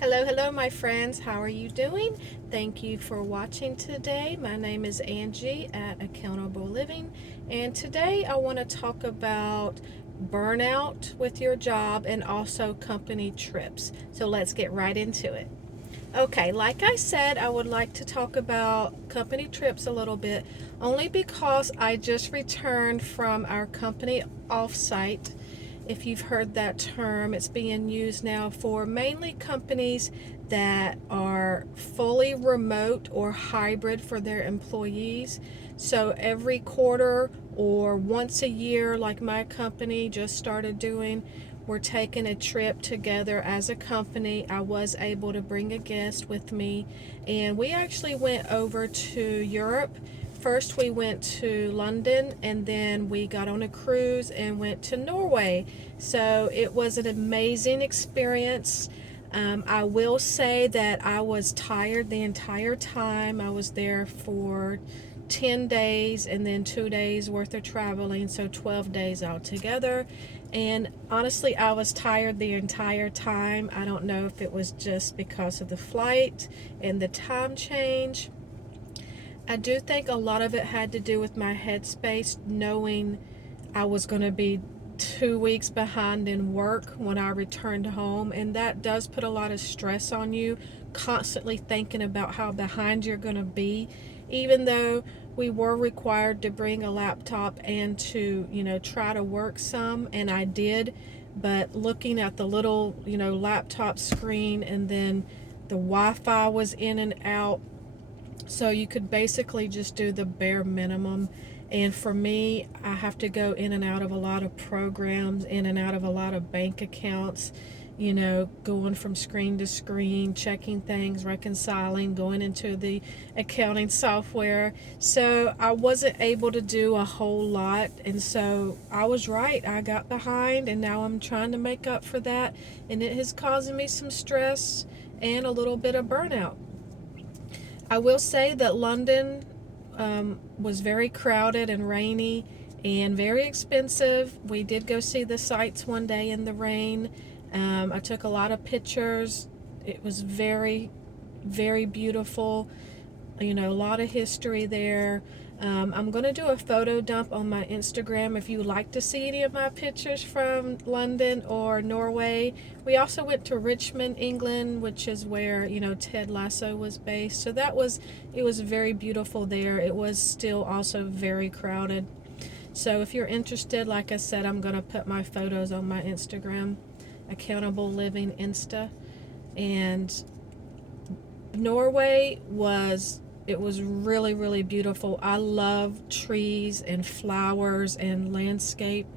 Hello, my friends. How are you doing? Thank you for watching today. My name is Angie at Accountable Living, and today I want to talk about burnout with your job and also company trips. So let's get right into it. Okay, like I said, I would like to talk about company trips a little bit, only because I just returned from our company offsite. If you've heard that term, it's being used now for mainly companies that are fully remote or hybrid for their employees. So every quarter or once a year, like my company just started doing, we're taking a trip together as a company. I was able to bring a guest with me, and we actually went over to Europe. First, we went to London, and then we got on a cruise and went to Norway. So it was an amazing experience. I will say that I was tired the entire time. I was there for 10 days and then 2 days worth of traveling, so 12 days altogether. And honestly, I was tired the entire time. I don't know if it was just because of the flight and the time change. I do think a lot of it had to do with my headspace, knowing I was going to be 2 weeks behind in work when I returned home, and that does put a lot of stress on you, constantly thinking about how behind you're going to be, even though we were required to bring a laptop and to, try to work some, and I did, but looking at the little, laptop screen, and then the Wi-Fi was in and out, so you could basically just do the bare minimum. And for me, I have to go in and out of a lot of programs, in and out of a lot of bank accounts, going from screen to screen, checking things, reconciling, going into the accounting software. So I wasn't able to do a whole lot. And so I was right. I got behind, and now I'm trying to make up for that. And it has caused me some stress and a little bit of burnout. I will say that London was very crowded and rainy and very expensive. We did go see the sights one day in the rain. I took a lot of pictures. It was very, very beautiful. A lot of history there. I'm going to do a photo dump on my Instagram if you would like to see any of my pictures from London or Norway. We also went to Richmond, England, which is where, Ted Lasso was based. So it was very beautiful there. It was still also very crowded. So if you're interested, like I said, I'm going to put my photos on my Instagram, Accountable Living Insta. And Norway was really, really beautiful. I love trees and flowers and landscape,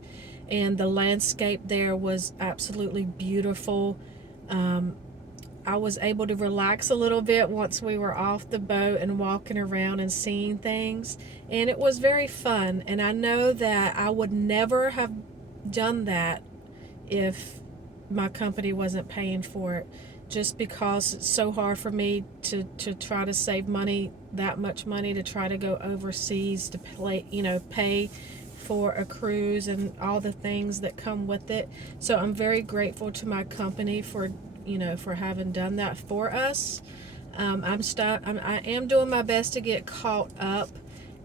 and the landscape there was absolutely beautiful. I was able to relax a little bit once we were off the boat and walking around and seeing things, and it was very fun. And I know that I would never have done that if my company wasn't paying for it, just because it's so hard for me to try to save money, that much money, to try to go overseas to pay for a cruise and all the things that come with it. So I'm very grateful to my company for having done that for us. I am doing my best to get caught up,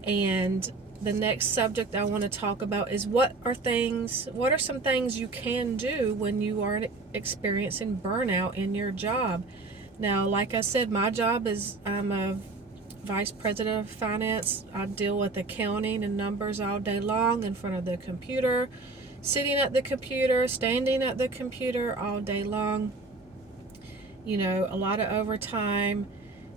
and the next subject I want to talk about is what are some things you can do when you are experiencing burnout in your job. Now, like I said, my job is I'm a vice president of finance. I deal with accounting and numbers all day long in front of the computer, sitting at the computer, standing at the computer all day long. A lot of overtime,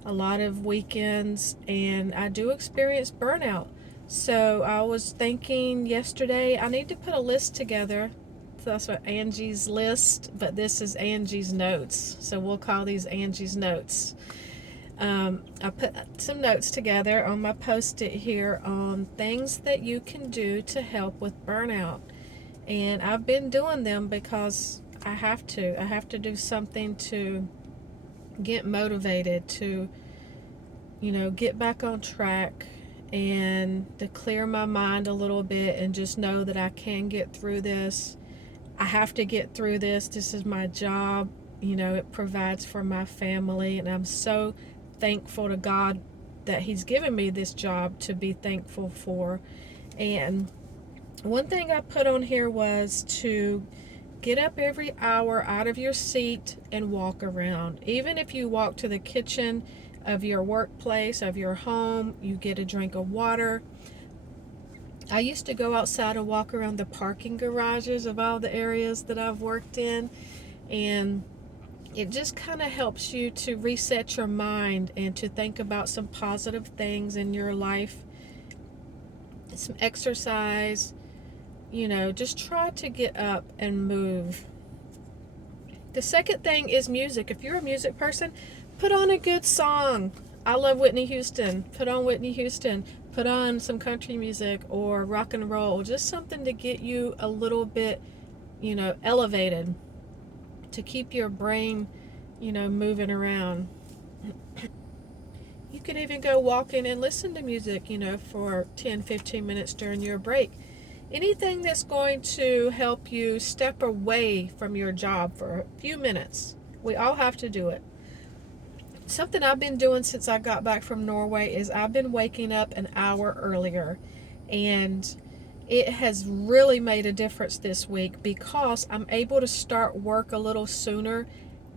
a lot of weekends, and I do experience burnout. So I was thinking yesterday, I need to put a list together. So that's what Angie's list, but this is Angie's notes. So we'll call these Angie's notes. I put some notes together on my Post-it here on things that you can do to help with burnout. And I've been doing them because I have to. I have to do something to get motivated, to, get back on track, and to clear my mind a little bit and just know that I can get through this. I have to get through this. This is my job. it provides for my family, and I'm so thankful to God that He's given me this job to be thankful for. And one thing I put on here was to get up every hour out of your seat and walk around. Even if you walk to the kitchen of your workplace, of your home, you get a drink of water. I used to go outside and walk around the parking garages of all the areas that I've worked in, and it just kind of helps you to reset your mind and to think about some positive things in your life, some exercise, just try to get up and move. The second thing is music. If you're a music person, put on a good song. I love Whitney Houston. Put on Whitney Houston. Put on some country music or rock and roll. Just something to get you a little bit, elevated. To keep your brain, moving around. You could even go walking and listen to music, for 10, 15 minutes during your break. Anything that's going to help you step away from your job for a few minutes. We all have to do it. Something I've been doing since I got back from Norway is I've been waking up an hour earlier, and it has really made a difference this week because I'm able to start work a little sooner,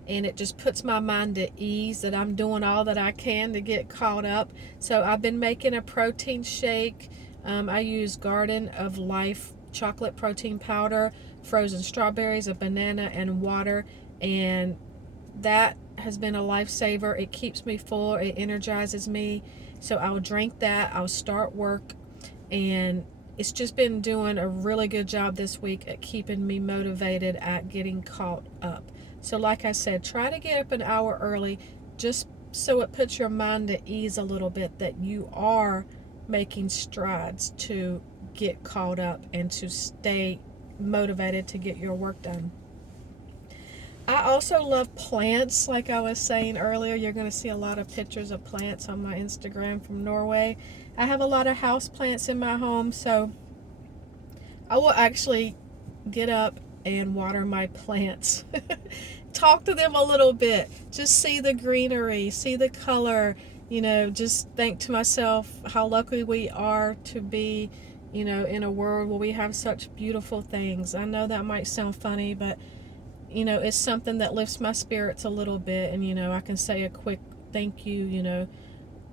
and it just puts my mind at ease that I'm doing all that I can to get caught up. So I've been making a protein shake. I use Garden of Life chocolate protein powder, frozen strawberries, a banana, and water, and that has been a lifesaver. It keeps me full, it energizes me. So I'll drink that, I'll start work, and it's just been doing a really good job this week at keeping me motivated at getting caught up. So like I said, try to get up an hour early just so it puts your mind at ease a little bit that you are making strides to get caught up and to stay motivated to get your work done. I also love plants. Like I was saying earlier, you're going to see a lot of pictures of plants on my Instagram from Norway. I have a lot of house plants in my home, so I will actually get up and water my plants. Talk to them a little bit. Just see the greenery, see the color, just think to myself how lucky we are to be, in a world where we have such beautiful things. I know that might sound funny, but it's something that lifts my spirits a little bit, and I can say a quick thank you,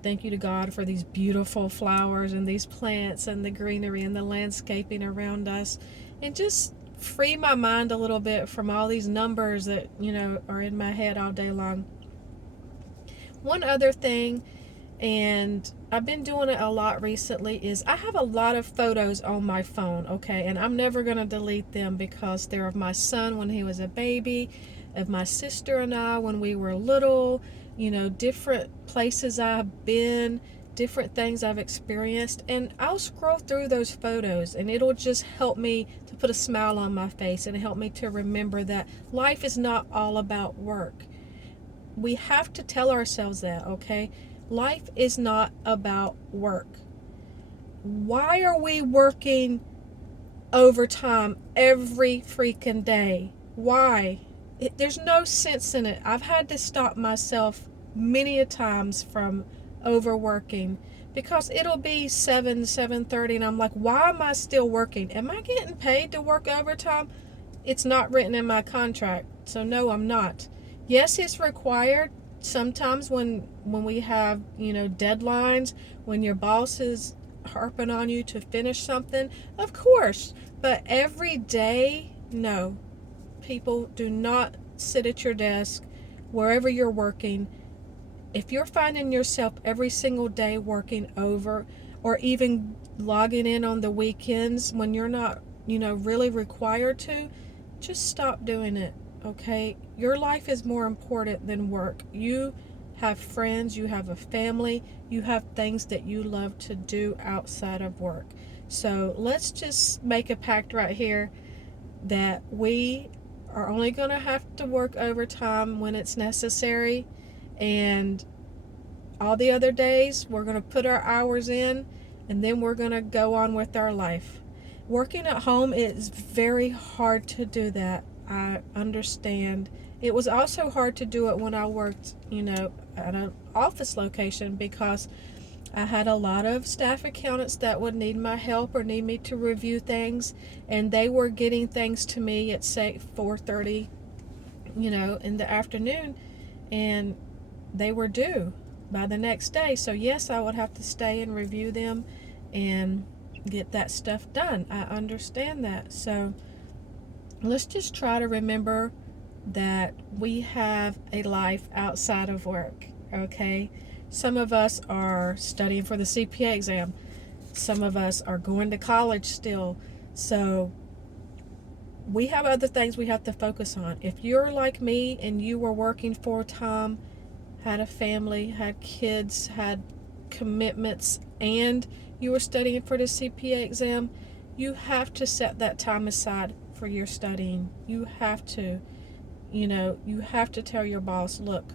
thank you to God for these beautiful flowers and these plants and the greenery and the landscaping around us, and just free my mind a little bit from all these numbers that are in my head all day long. One other thing, and I've been doing it a lot recently, is I have a lot of photos on my phone, okay, and I'm never going to delete them because they're of my son when he was a baby, of my sister and I when we were little, different places I've been, different things I've experienced, and I'll scroll through those photos and it'll just help me to put a smile on my face and help me to remember that life is not all about work. We have to tell ourselves that, okay? Life is not about work. Why are we working overtime every freaking day? Why? There's no sense in it. I've had to stop myself many a times from overworking because it'll be 7:30 and I'm like, why am I still working? Am I getting paid to work overtime? It's not written in my contract, so no, I'm not. Yes, it's required sometimes when we have deadlines, when your boss is harping on you to finish something, of course, but every day, no. People, do not sit at your desk wherever you're working. If you're finding yourself every single day working over, or even logging in on the weekends when you're not really required to, just stop doing it. Okay, your life is more important than work. You have friends, you have a family, you have things that you love to do outside of work. So let's just make a pact right here that we are only going to have to work overtime when it's necessary, and all the other days we're going to put our hours in, and then we're going to go on with our life. Working at home is very hard to do that. I understand, It was also hard to do it when I worked, at an office location, because I had a lot of staff accountants that would need my help or need me to review things, and they were getting things to me at, say, 4:30, in the afternoon, and they were due by the next day. So yes, I would have to stay and review them and get that stuff done. I understand that. So let's just try to remember that we have a life outside of work, okay? Some of us are studying for the CPA exam. Some of us are going to college still. So we have other things we have to focus on. If you're like me and you were working full-time, had a family, had kids, had commitments, and you were studying for the CPA exam, you have to set that time aside for your studying. You have to. You have to tell your boss, look,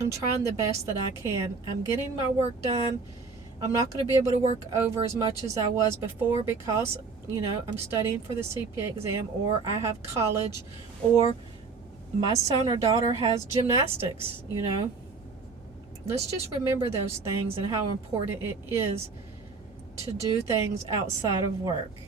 I'm trying the best that I can. I'm getting my work done. I'm not going to be able to work over as much as I was before because, I'm studying for the CPA exam, or I have college, or my son or daughter has gymnastics, Let's just remember those things and how important it is to do things outside of work.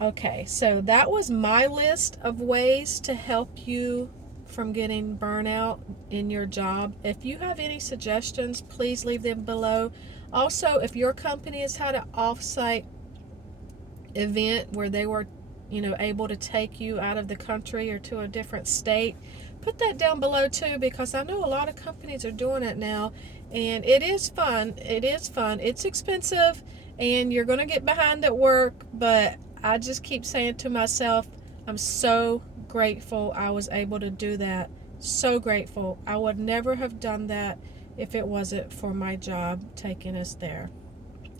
Okay, so that was my list of ways to help you from getting burnout in your job. If you have any suggestions, please leave them below. Also, if your company has had an off-site event where they were, able to take you out of the country or to a different state, put that down below too, because I know a lot of companies are doing it now, and it is fun. It is fun. It's expensive, and you're going to get behind at work, but I just keep saying to myself, I'm so grateful I was able to do that. So grateful. I would never have done that if it wasn't for my job taking us there.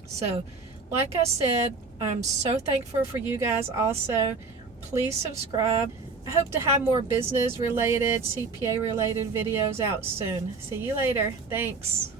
So, like I said, I'm so thankful for you guys also. Please subscribe. I hope to have more business related, CPA related videos out soon. See you later. Thanks.